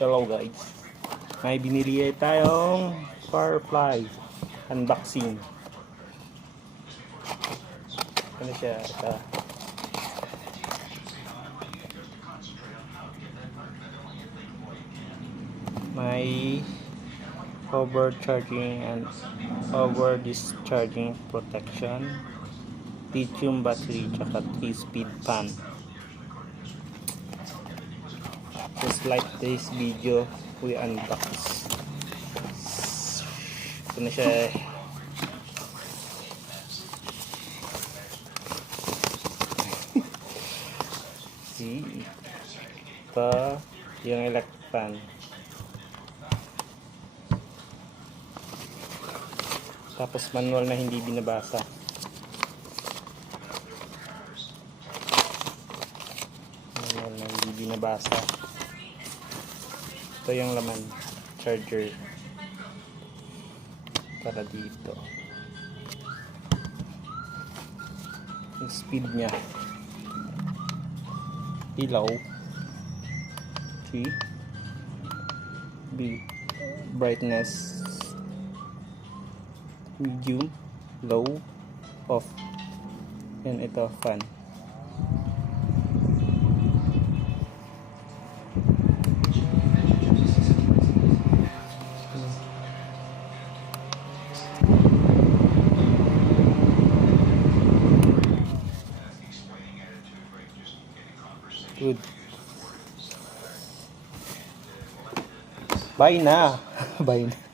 Hello guys, may binili tayong Firefly unboxing. Ano siya? Ito. May overcharging and over discharging protection, lithium battery, tsaka 3-speed fan. Just like this video, we unbox. Ito na siya. See? Ito yung electric fan. Tapos manual na hindi binabasa. Manual na hindi binabasa. Ito yung laman, charger para dito. Yung speed nya, ilaw, see, B, brightness, medium, low, off, and ito fan. Good. Bye na. Bye na.